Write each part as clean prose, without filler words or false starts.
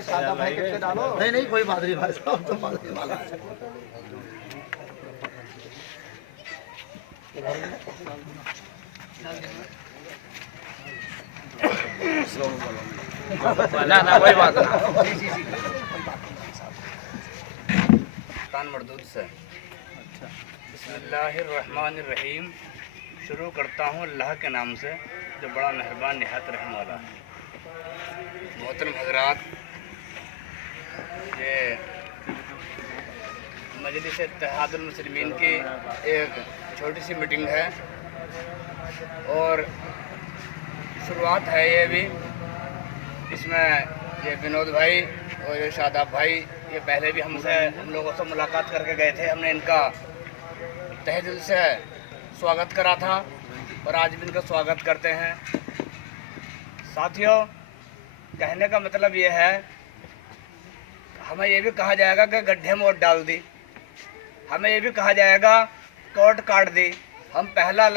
सादा भाई कितने डालो? नहीं नहीं कोई बात नहीं भाई साहब, तो बात नहीं वाला ना कोई बात नहीं। तान मरदूद से बिस्मिल्लाहिर्रहमानिर्रहीम शुरू करता हूँ अल्लाह के नाम से जो बड़ा मेहरबान निहायत रहम वाला है। मोहतरम हजरात, ये मजलिस इत्तेहादुल मुस्लिमीन की एक छोटी सी मीटिंग है और शुरुआत है ये भी। इसमें ये विनोद भाई और ये शादाब भाई ये पहले भी हम लोगों से मुलाकात करके गए थे। हमने इनका तहे दिल से स्वागत करा था और आज भी इनका स्वागत करते हैं। साथियों, कहने का मतलब ये है, हमें ये भी कहा जाएगा कि गड्ढे में वोट डाल दी, हमें ये भी कहा जाएगा कोर्ट काट दी। हम पहला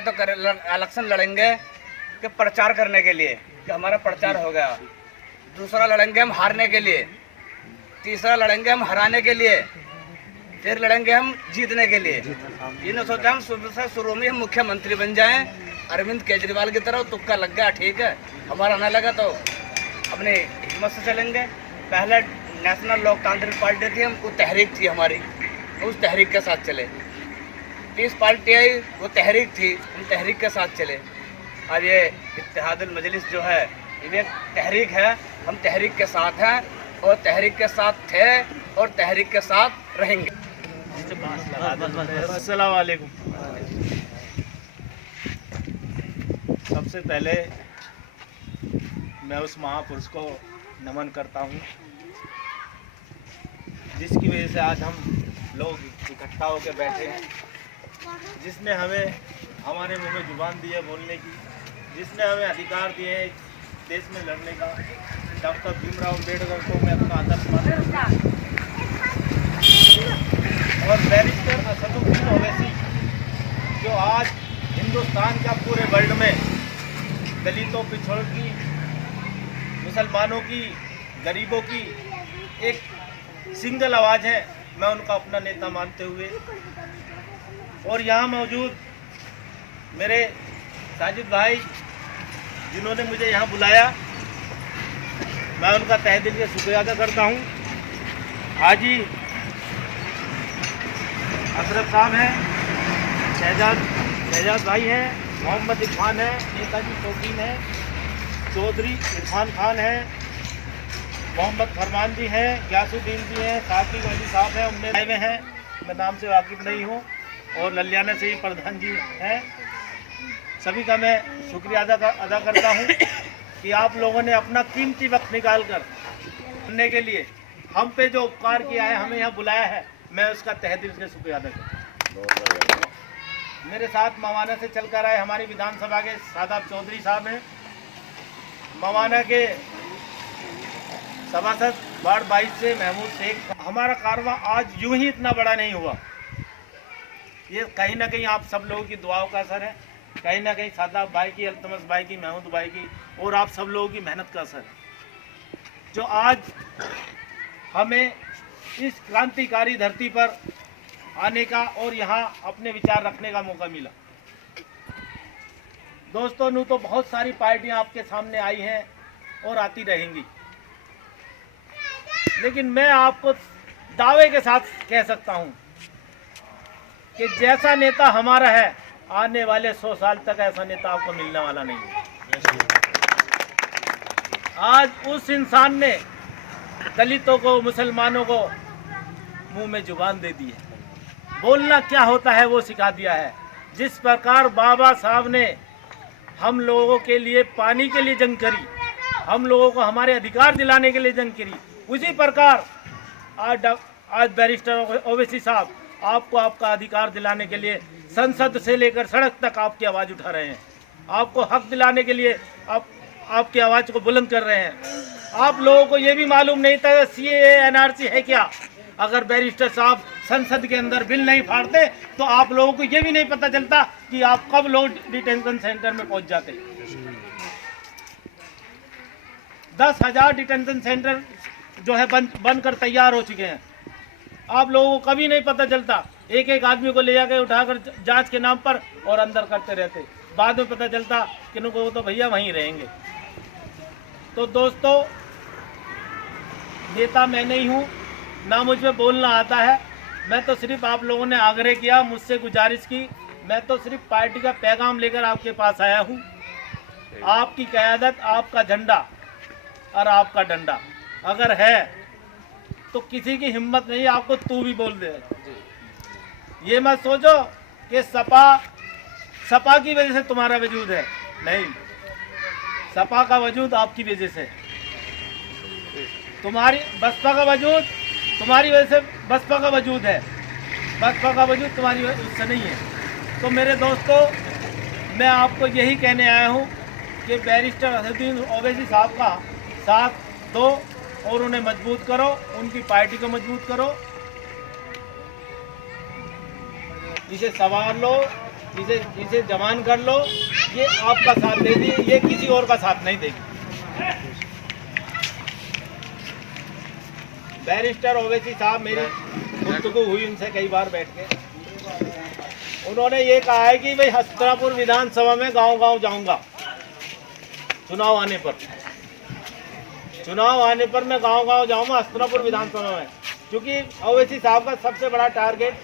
तो इलेक्शन लड़ेंगे कि प्रचार करने के लिए कि हमारा प्रचार हो गया, दूसरा लड़ेंगे हम हारने के लिए, तीसरा लड़ेंगे हम हराने के लिए, फिर लड़ेंगे हम जीतने के लिए। इन्होंने सोचा हम शुरू में हम मुख्यमंत्री बन जाएं, अरविंद केजरीवाल की तरह। तुक्का लग गया, ठीक है, हमारा ना लगा तो अपनी हिम्मत से चलेंगे। पहले नेशनल लोकतांत्रिक पार्टी थी, हमको तहरीक थी हमारी, उस तहरीक के साथ चले। पीस पार्टी आई, वो तहरीक थी, हम तहरीक के साथ चले। अब ये इत्तेहादुल मजलिस जो है ये तहरीक है, हम तहरीक के साथ हैं और तहरीक के साथ थे और तहरीक के साथ रहेंगे। अस्सलाम वालेकुम। सबसे पहले मैं उस महापुरुष को नमन करता हूँ जिसकी वजह से आज हम लोग इकट्ठा होकर बैठे हैं, जिसने हमें हमारे मुंह में जुबान दी है बोलने की, जिसने हमें अधिकार दिए हैं देश में लड़ने का। डॉक्टर भीमराव अम्बेडकर को मैं अपना आदर्श मानता हूँ और बैरिस्टर असदुद्दीन ओवैसी जो आज हिंदुस्तान का पूरे वर्ल्ड में दलितों, पिछड़ों की, मुसलमानों की, गरीबों की एक सिंगल आवाज़ है, मैं उनका अपना नेता मानते हुए और यहाँ मौजूद मेरे साजिद भाई जिन्होंने मुझे यहाँ बुलाया, मैं उनका तहे दिल से शुक्रिया अदा करता हूँ। हाजी अशरफ साहब हैं, शहजाद भाई हैं, मोहम्मद इरफान है, नेताजी शौकीन है, चौधरी इरफान खान है, मोहम्मद फरमान जी हैं, ग्यासुद्दीन जी हैं, साकिब अली साहब हैं, उनमें आए हुए हैं, मैं नाम से वाकिफ नहीं हूँ, और ललियाना से ही प्रधान जी हैं। सभी का मैं शुक्रिया अदा करता हूँ कि आप लोगों ने अपना कीमती वक्त निकाल कर करने के लिए हम पे जो उपकार किया है, हमें यहाँ बुलाया है, मैं उसका तहे दिल से शुक्रिया अदा करता हूँ। मेरे साथ मवाना से चलकर आए हमारी विधानसभा के शादाब चौधरी साहब हैं, मवाना के सभासद वार्ड 22 से महमूद शेख। हमारा कारवां आज यूं ही इतना बड़ा नहीं हुआ, ये कहीं ना कहीं आप सब लोगों की दुआओं का असर है, कहीं ना कहीं शादाब भाई की, अल्तमस भाई की, महमूद भाई की और आप सब लोगों की मेहनत का असर है, जो आज हमें इस क्रांतिकारी धरती पर आने का और यहाँ अपने विचार रखने का मौका मिला। दोस्तों, यूँ तो बहुत सारी पार्टियां आपके सामने आई हैं और आती रहेंगी, लेकिन मैं आपको दावे के साथ कह सकता हूं कि जैसा नेता हमारा है, आने वाले 100 साल तक ऐसा नेता आपको मिलने वाला नहीं है। आज उस इंसान ने दलितों को, मुसलमानों को मुंह में जुबान दे दी है, बोलना क्या होता है वो सिखा दिया है। जिस प्रकार बाबा साहब ने हम लोगों के लिए पानी के लिए जंग करी, हम लोगों को हमारे अधिकार दिलाने के लिए जंग करी, उसी प्रकार आज बैरिस्टर ओवैसी साहब आपको आपका अधिकार दिलाने के लिए संसद से लेकर सड़क तक आपकी आवाज़ उठा रहे हैं, आपको हक दिलाने के लिए आपकी आवाज़ को बुलंद कर रहे हैं। आप लोगों को ये भी मालूम नहीं था सीएए एनआरसी है क्या। अगर बैरिस्टर साहब संसद के अंदर बिल नहीं फाड़ते तो आप लोगों को ये भी नहीं पता चलता कि आप कब लोग डिटेंशन सेंटर में पहुंच जाते। 10,000 डिटेंशन सेंटर जो है बन कर तैयार हो चुके हैं। आप लोगों को कभी नहीं पता चलता, एक एक आदमी को ले जाकर उठाकर जांच के नाम पर और अंदर करते रहते, बाद में पता चलता कि उनको तो भैया वहीं रहेंगे। तो दोस्तों, नेता मैं नहीं हूँ, ना मुझ में बोलना आता है। मैं तो सिर्फ आप लोगों ने आग्रह किया, मुझसे गुजारिश की, मैं तो सिर्फ पार्टी का पैगाम लेकर आपके पास आया हूँ। आपकी क़यादत, आपका झंडा और आपका डंडा अगर है तो किसी की हिम्मत नहीं आपको तू भी बोल दे। ये मत सोचो कि सपा की वजह से तुम्हारा वजूद है, नहीं, सपा का वजूद आपकी वजह से, तुम्हारी बसपा का वजूद तुम्हारी वजह से बसपा का वजूद है, बसपा का वजूद तुम्हारी वजह से नहीं है। तो मेरे दोस्तों, मैं आपको यही कहने आया हूँ कि बैरिस्टर असदुद्दीन ओवैसी साहब का साथ दो और उन्हें मजबूत करो, उनकी पार्टी को मजबूत करो, इसे संवार लो, इसे जमान कर लो। ये आपका साथ देगी, ये किसी और का साथ नहीं देगी। बैरिस्टर ओवैसी साहब, मेरी गुफ्तगू हुई उनसे कई बार बैठ के, उन्होंने ये कहा है कि भाई हस्तिनापुर विधानसभा में गांव-गांव जाऊंगा, चुनाव आने पर मैं गांव-गांव जाऊंगा हस्तिनापुर विधानसभा में, क्योंकि ओवैसी साहब का सबसे बड़ा टारगेट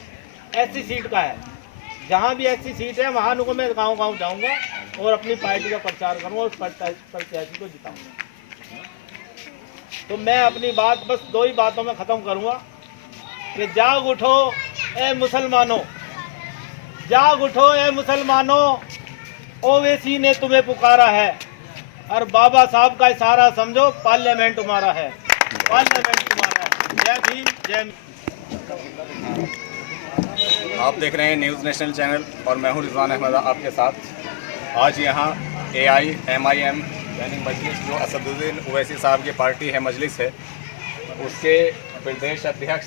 एससी सीट का है। जहां भी एससी सीट है वहां को मैं गांव-गांव जाऊंगा और अपनी पार्टी का प्रचार करूंगा और प्रत्याशी को जिताऊंगा। तो मैं अपनी बात बस दो ही बातों में ख़त्म करूंगा कि जाग उठो ए मुसलमानों, जाग उठो ए मुसलमानों, ओवैसी ने तुम्हें पुकारा है और बाबा साहब का इशारा समझो, पार्लियामेंट तुम्हारा है, पार्लियामेंट तुम्हारा है। जय भीम, जय। आप देख रहे हैं न्यूज़ नेशनल चैनल और मैं हूं रिजवान अहमद आपके साथ। आज यहां AIMIM यानी मजलिस, जो असदुद्दीन ओवैसी साहब की पार्टी है, मजलिस है, उसके प्रदेश अध्यक्ष,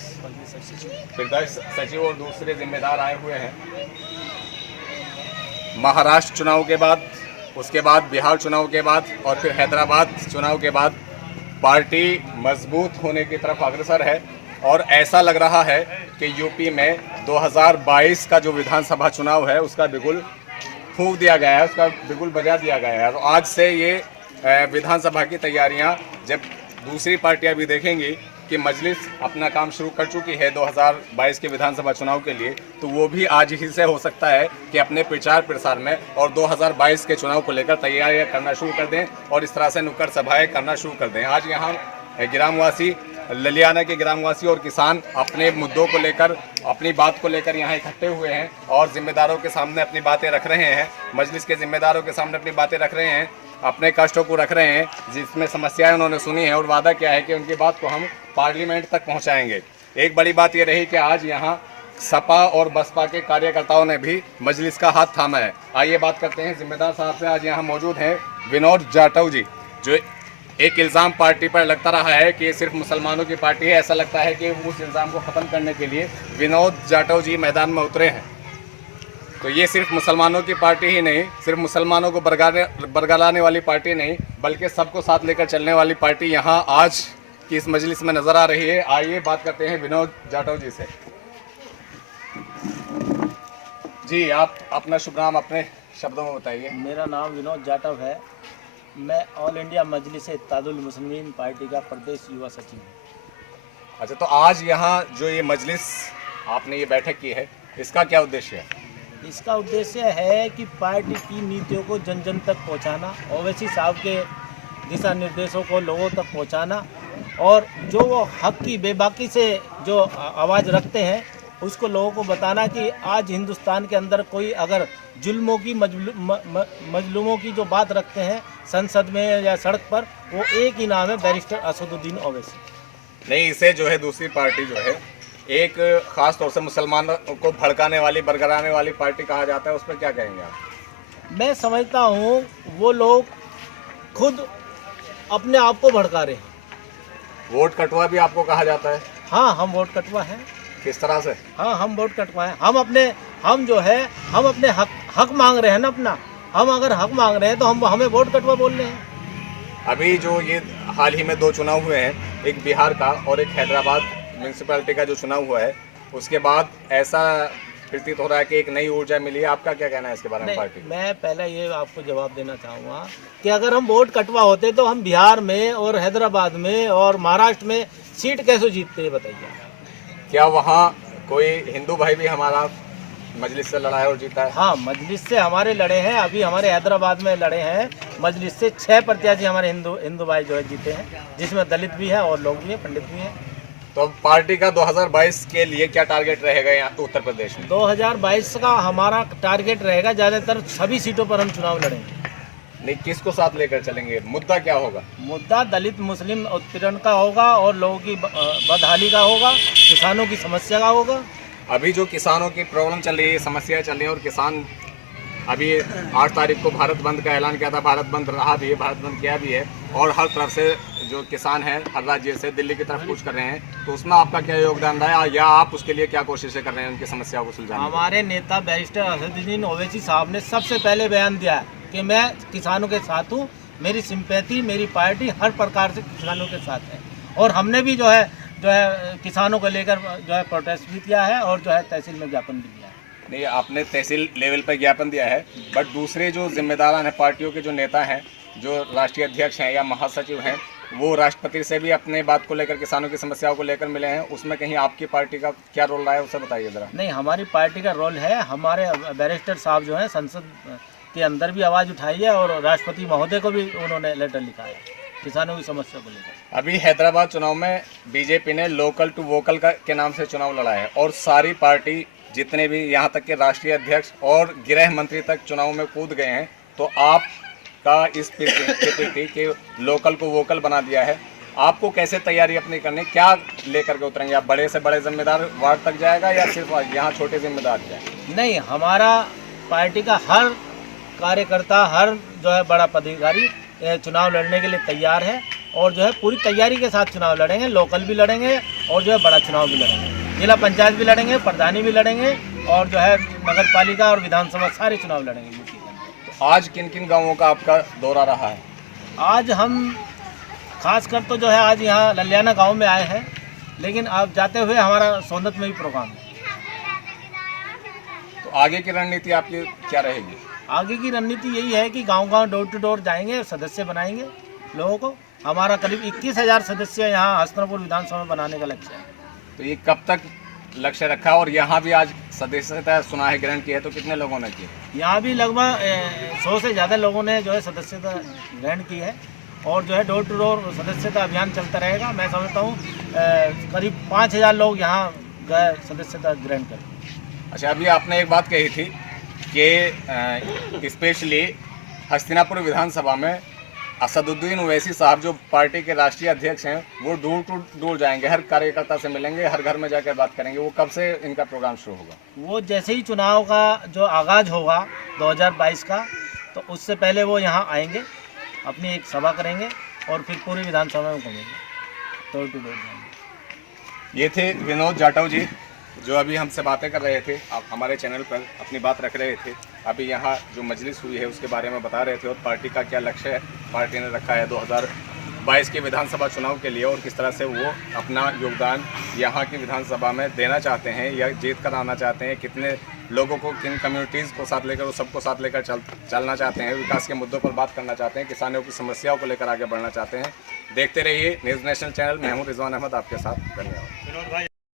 प्रदेश सचिव और दूसरे जिम्मेदार आए हुए हैं। महाराष्ट्र चुनाव के बाद, उसके बाद बिहार चुनाव के बाद और फिर हैदराबाद चुनाव के बाद पार्टी मजबूत होने की तरफ अग्रसर है और ऐसा लग रहा है कि यूपी में 2022 का जो विधानसभा चुनाव है उसका बिगुल फूंक दिया गया है, उसका बिगुल बजा दिया गया है। तो आज से ये विधानसभा की तैयारियां, जब दूसरी पार्टियां भी देखेंगी कि मजलिस अपना काम शुरू कर चुकी है 2022 के विधानसभा चुनाव के लिए, तो वो भी आज ही से हो सकता है कि अपने प्रचार प्रसार में और 2022 के चुनाव को लेकर तैयारियां करना शुरू कर दें और इस तरह से नुक्कड़ सभाएं करना शुरू कर दें। आज यहाँ ग्रामवासी, ललियाना के ग्रामवासी और किसान अपने मुद्दों को लेकर, अपनी बात को लेकर यहाँ इकट्ठे हुए हैं और जिम्मेदारों के सामने अपनी बातें रख रहे हैं, मजलिस के जिम्मेदारों के सामने अपनी बातें रख रहे हैं, अपने कष्टों को रख रहे हैं, जिसमें समस्याएं उन्होंने सुनी है और वादा किया है कि उनकी बात को हम पार्लियामेंट तक पहुँचाएंगे। एक बड़ी बात ये रही कि आज यहाँ सपा और बसपा के कार्यकर्ताओं ने भी मजलिस का हाथ थामा है। आइए बात करते हैं जिम्मेदार साहब से। आज यहाँ मौजूद हैं विनोद जाटव जी, जो एक इल्ज़ाम पार्टी पर लगता रहा है कि ये सिर्फ मुसलमानों की पार्टी है। ऐसा लगता है कि उस इल्ज़ाम को ख़त्म करने के लिए विनोद जाटव जी मैदान में उतरे हैं। तो ये सिर्फ मुसलमानों की पार्टी ही नहीं, सिर्फ मुसलमानों को बरगलाने वाली पार्टी नहीं, बल्कि सबको साथ लेकर चलने वाली पार्टी यहाँ आज की इस मजलिस में नज़र आ रही है। आइए बात करते हैं विनोद जाटव जी से। जी, आप अपना शुभ नाम अपने शब्दों में बताइए। मेरा नाम विनोद जाटव है। मैं ऑल इंडिया मजलिस इत्तेहादुल मुस्लिमीन पार्टी का प्रदेश युवा सचिव हूँ। अच्छा, तो आज यहाँ जो ये मजलिस आपने ये बैठक की है, इसका क्या उद्देश्य है? इसका उद्देश्य है कि पार्टी की नीतियों को जन जन तक पहुँचाना, ओवैसी साहब के दिशा निर्देशों को लोगों तक पहुँचाना और जो वो हक की बेबाकी से जो आवाज़ रखते हैं उसको लोगों को बताना कि आज हिंदुस्तान के अंदर कोई अगर जुल्मों की मजलूमों की जो बात रखते हैं संसद में या सड़क पर, वो एक ही नाम है, बैरिस्टर असदुद्दीन ओवैसी। नहीं, इसे जो है दूसरी पार्टी जो है एक ख़ास तौर से मुसलमानों को भड़काने वाली, बरगलाने वाली पार्टी कहा जाता है, उस पर क्या कहेंगे आप? मैं समझता हूँ वो लोग खुद अपने आप को भड़का रहे हैं। वोट कटवा भी आपको कहा जाता है? हाँ, हम वोट कटवा हैं। किस तरह से? हाँ, हम वोट कटवाएं। हम अपने हक मांग रहे हैं ना अपना। हम अगर हक मांग रहे हैं तो हमें वोट कटवा बोल रहे हैं। अभी जो ये हाल ही में 2 चुनाव हुए हैं, एक बिहार का और एक हैदराबाद म्यूनसिपैलिटी का जो चुनाव हुआ है, उसके बाद ऐसा प्रतीत हो रहा है कि एक नई ऊर्जा मिली है। आपका क्या कहना है इसके बारे में पार्टी? मैं पहले ये आपको जवाब देना चाहूँगा कि अगर हम वोट कटवा होते तो हम बिहार में और हैदराबाद में और महाराष्ट्र में सीट कैसे जीतते हैं बताइए। क्या वहाँ कोई हिंदू भाई भी हमारा मजलिस से लड़ा है और जीता है? हाँ, मजलिस से हमारे लड़े हैं। अभी हमारे हैदराबाद में लड़े हैं मजलिस से 6 प्रत्याशी हमारे हिंदू भाई जो है जीते हैं, जिसमें दलित भी है और लोग भी हैं, पंडित भी हैं। तो अब पार्टी का 2022 के लिए क्या टारगेट रहेगा यहाँ उत्तर प्रदेश में? 2022 का हमारा टारगेट रहेगा ज़्यादातर सभी सीटों पर हम चुनाव लड़ेंगे। नहीं, किसको साथ लेकर चलेंगे? मुद्दा क्या होगा? मुद्दा दलित मुस्लिम उत्पीड़न का होगा और लोगों की बदहाली का होगा, किसानों की समस्या का होगा। अभी जो किसानों की प्रॉब्लम चल रही है, समस्याएं चल रही हैं और किसान अभी 8 तारीख को भारत बंद का ऐलान किया था, भारत बंद रहा भी है, भारत बंद किया भी है और हर तरफ से जो किसान हैं हर राज्य से दिल्ली की तरफ कूच कर रहे हैं, तो उसमें आपका क्या योगदान रहा है या आप उसके लिए क्या कोशिशें कर रहे हैं उनकी समस्याओं को सुलझाने? हमारे नेता बैरिस्टर असदुद्दीन ओवैसी साहब ने सबसे पहले बयान दिया है कि मैं किसानों के साथ हूँ, मेरी सिंपैथी, मेरी पार्टी हर प्रकार से किसानों के साथ है। और हमने भी जो है किसानों को लेकर जो है प्रोटेस्ट भी किया है और जो है तहसील में ज्ञापन भी दिया है। नहीं, आपने तहसील लेवल पर ज्ञापन दिया है, बट दूसरे जो जिम्मेदार हैं पार्टियों के जो नेता हैं, जो राष्ट्रीय अध्यक्ष हैं या महासचिव हैं, वो राष्ट्रपति से भी अपने बात को लेकर, किसानों की समस्याओं को लेकर मिले हैं। उसमें कहीं आपकी पार्टी का क्या रोल रहा है, उसे बताइए ज़रा। नहीं, हमारी पार्टी का रोल है, हमारे बैरिस्टर साहब जो हैं संसद के अंदर भी आवाज़ उठाई है और राष्ट्रपति महोदय को भी उन्होंने लेटर लिखा है किसानों की समस्या को लेकर। अभी हैदराबाद चुनाव में बीजेपी ने लोकल टू वोकल के नाम से चुनाव लड़ा है और सारी पार्टी जितने भी यहाँ तक के राष्ट्रीय अध्यक्ष और गृह मंत्री तक चुनाव में कूद गए हैं। तो आपका इस प्रति के लोकल को वोकल बना दिया है, आपको कैसे तैयारी अपनी करनी, क्या लेकर के उतरेंगे आप? बड़े से बड़े जिम्मेदार वार्ड तक जाएगा या सिर्फ यहाँ छोटे जिम्मेदार जाएंगे? नहीं, हमारा पार्टी का हर कार्यकर्ता, हर जो है बड़ा पदाधिकारी चुनाव लड़ने के लिए तैयार है और जो है पूरी तैयारी के साथ चुनाव लड़ेंगे। लोकल भी लड़ेंगे और जो है बड़ा चुनाव भी लड़ेंगे, जिला पंचायत भी लड़ेंगे, प्रधानी भी लड़ेंगे और जो है नगर पालिका और विधानसभा सारे चुनाव लड़ेंगे यूपी के अंदर। तो आज किन किन गाँवों का आपका दौरा रहा है? आज हम खासकर तो जो है आज यहाँ ललियाना गाँव में आए हैं, लेकिन अब जाते हुए हमारा सोनत में भी प्रोग्राम है। तो आगे की रणनीति आपकी क्या रहेगी? आगे की रणनीति यही है कि गांव-गांव डोर टू डोर जाएंगे, सदस्य बनाएंगे लोगों को। हमारा करीब 21,000 सदस्य यहाँ हसनपुर विधानसभा में बनाने का लक्ष्य है। तो ये कब तक लक्ष्य रखा और यहाँ भी आज सदस्यता सुना है ग्रहण की है, तो कितने लोगों ने की? यहाँ भी लगभग 100 से ज़्यादा लोगों ने जो है सदस्यता ग्रहण की है और जो है डोर टू डोर सदस्यता अभियान चलता रहेगा। मैं समझता हूँ करीब 5,000 लोग यहाँ गए सदस्यता ग्रहण करें। अच्छा, अभी आपने एक बात कही थी कि स्पेशली हस्तिनापुर विधानसभा में असदुद्दीन ओवैसी साहब जो पार्टी के राष्ट्रीय अध्यक्ष हैं, वो डोर टू डोर जाएंगे, हर कार्यकर्ता से मिलेंगे, हर घर में जाकर बात करेंगे। वो कब से इनका प्रोग्राम शुरू होगा? वो जैसे ही चुनाव का जो आगाज़ होगा 2022 का, तो उससे पहले वो यहाँ आएंगे, अपनी एक सभा करेंगे और फिर पूरी विधानसभा में घूमेंगे, डोर टू डोर जाएंगे। ये थे विनोद जाटव जी, जो अभी हमसे बातें कर रहे थे, आप हमारे चैनल पर अपनी बात रख रहे थे। अभी यहाँ जो मजलिस हुई है उसके बारे में बता रहे थे और पार्टी का क्या लक्ष्य है, पार्टी ने रखा है 2022 के विधानसभा चुनाव के लिए और किस तरह से वो अपना योगदान यहाँ की विधानसभा में देना चाहते हैं या जीत कर आना चाहते हैं, कितने लोगों को, किन कम्युनिटीज़ को साथ लेकर, वो सबको साथ लेकर चलना चाहते हैं, विकास के मुद्दों पर बात करना चाहते हैं, किसानों की समस्याओं को लेकर आगे बढ़ना चाहते हैं। देखते रहिए न्यूज़ नेशनल चैनल। मैं हूं रिजवान अहमद आपके साथ। धन्यवाद।